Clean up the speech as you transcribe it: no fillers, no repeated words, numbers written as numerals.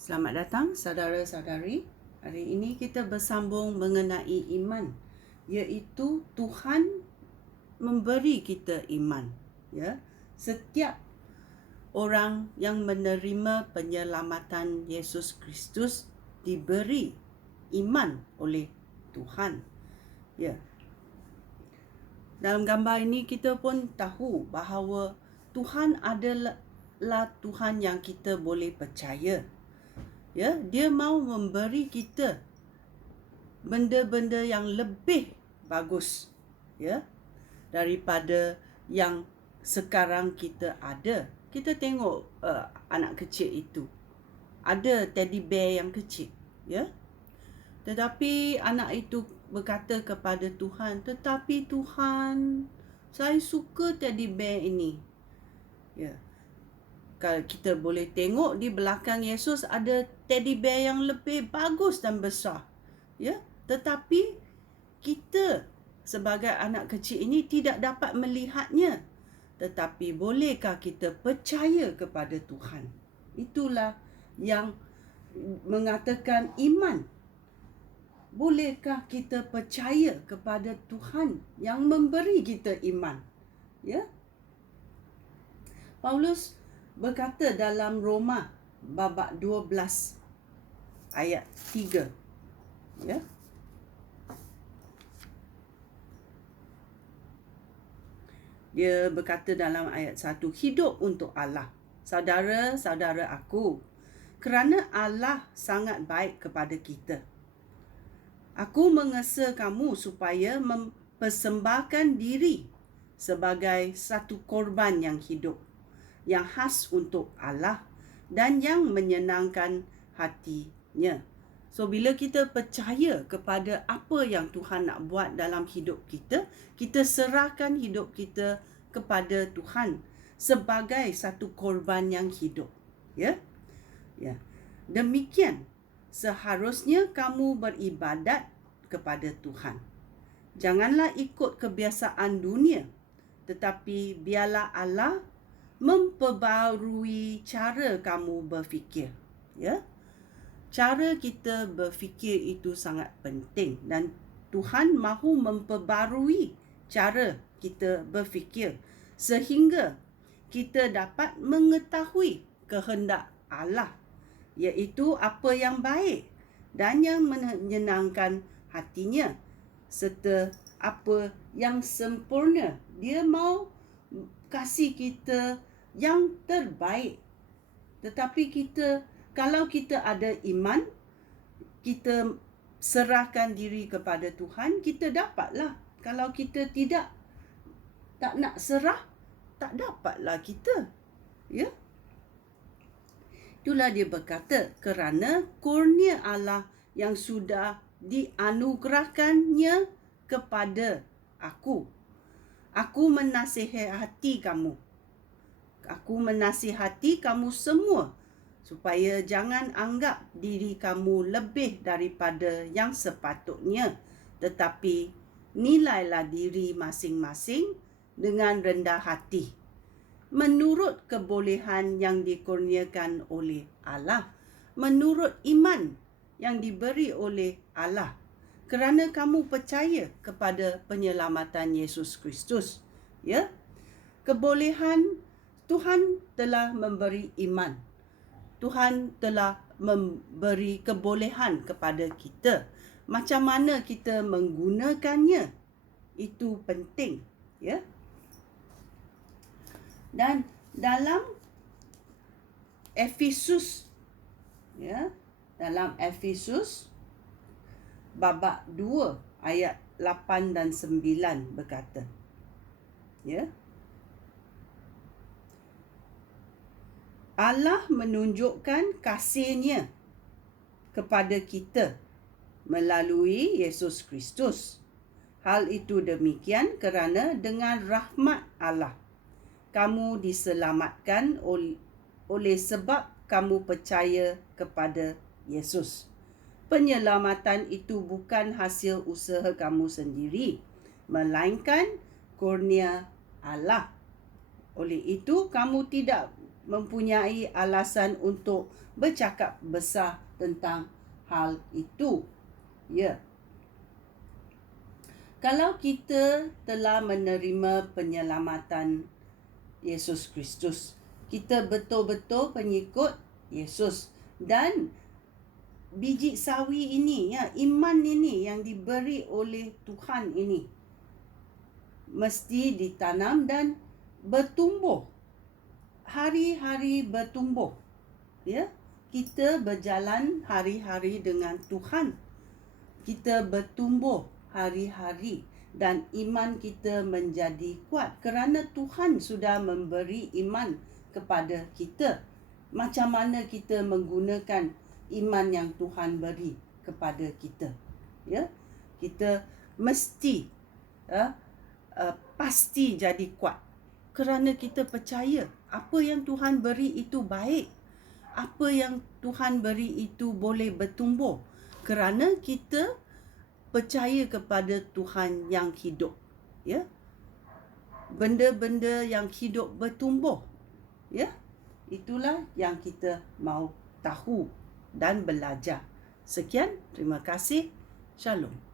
Selamat datang saudara-saudari. Hari ini kita bersambung mengenai iman, iaitu Tuhan memberi kita iman. Ya, setiap orang yang menerima penyelamatan Yesus Kristus diberi iman oleh Tuhan. Ya. Dalam gambar ini kita pun tahu bahawa Tuhan adalah Tuhan yang kita boleh percaya. Ya, dia mau memberi kita benda-benda yang lebih bagus, ya, daripada yang sekarang kita ada. Kita tengok anak kecil itu, ada teddy bear yang kecil, ya. Tetapi anak itu berkata kepada Tuhan, "Tetapi Tuhan, saya suka teddy bear ini." Ya. Kalau kita boleh tengok di belakang Yesus ada teddy bear yang lebih bagus dan besar. Ya, tetapi kita sebagai anak kecil ini tidak dapat melihatnya. Tetapi bolehkah kita percaya kepada Tuhan? Itulah yang mengatakan iman. Bolehkah kita percaya kepada Tuhan yang memberi kita iman? Ya. Paulus berkata dalam Roma babak 12 ayat 3. Ya. Dia berkata dalam ayat 1, "Hidup untuk Allah, saudara-saudara aku, kerana Allah sangat baik kepada kita. Aku mengesa kamu supaya mempersembahkan diri sebagai satu korban yang hidup, yang khas untuk Allah dan yang menyenangkan hatinya." So, bila kita percaya kepada apa yang Tuhan nak buat dalam hidup kita, kita serahkan hidup kita kepada Tuhan sebagai satu korban yang hidup. Ya. Ya. Demikian seharusnya kamu beribadat kepada Tuhan. Janganlah ikut kebiasaan dunia, tetapi biarlah Allah memperbarui cara kamu berfikir. Ya. Cara kita berfikir itu sangat penting dan Tuhan mahu memperbarui cara kita berfikir sehingga kita dapat mengetahui kehendak Allah, iaitu apa yang baik dan yang menyenangkan hatinya serta apa yang sempurna. Dia mau kasih kita yang terbaik. Tetapi kalau kita ada iman, kita serahkan diri kepada Tuhan, kita dapatlah. Kalau kita tak nak serah, tak dapatlah kita. Ya. Itulah dia berkata, kerana kurnia Allah yang sudah dianugerahkannya kepada aku. Aku menasihati kamu. Aku menasihati kamu semua supaya jangan anggap diri kamu lebih daripada yang sepatutnya, tetapi nilailah diri masing-masing dengan rendah hati, menurut kebolehan yang dikurniakan oleh Allah, menurut iman yang diberi oleh Allah, kerana kamu percaya kepada penyelamatan Yesus Kristus. Ya. Kebolehan Tuhan telah memberi iman. Tuhan telah memberi kebolehan kepada kita. Macam mana kita menggunakannya, itu penting. Ya. Dan dalam Efesus, ya, dalam Efesus babak 2 ayat 8 dan 9 berkata, ya, Allah menunjukkan kasih-Nya kepada kita melalui Yesus Kristus. Hal itu demikian kerana dengan rahmat Allah kamu diselamatkan oleh sebab kamu percaya kepada Yesus. Penyelamatan itu bukan hasil usaha kamu sendiri, melainkan kurnia Allah. Oleh itu, kamu tidak mempunyai alasan untuk bercakap besar tentang hal itu. Ya. Kalau kita telah menerima penyelamatan Yesus Kristus, kita betul-betul pengikut Yesus, dan biji sawi ini, ya, iman ini yang diberi oleh Tuhan ini mesti ditanam dan bertumbuh. Hari-hari bertumbuh. Ya, kita berjalan hari-hari dengan Tuhan. Kita bertumbuh hari-hari dan iman kita menjadi kuat kerana Tuhan sudah memberi iman kepada kita. Macam mana kita menggunakan iman yang Tuhan beri kepada kita? Ya, kita mesti pasti jadi kuat kerana kita percaya apa yang Tuhan beri itu baik. Apa yang Tuhan beri itu boleh bertumbuh kerana kita percaya kepada Tuhan yang hidup. Ya, benda-benda yang hidup bertumbuh. Ya, itulah yang kita mau tahu dan belajar. Sekian, terima kasih. Shalom.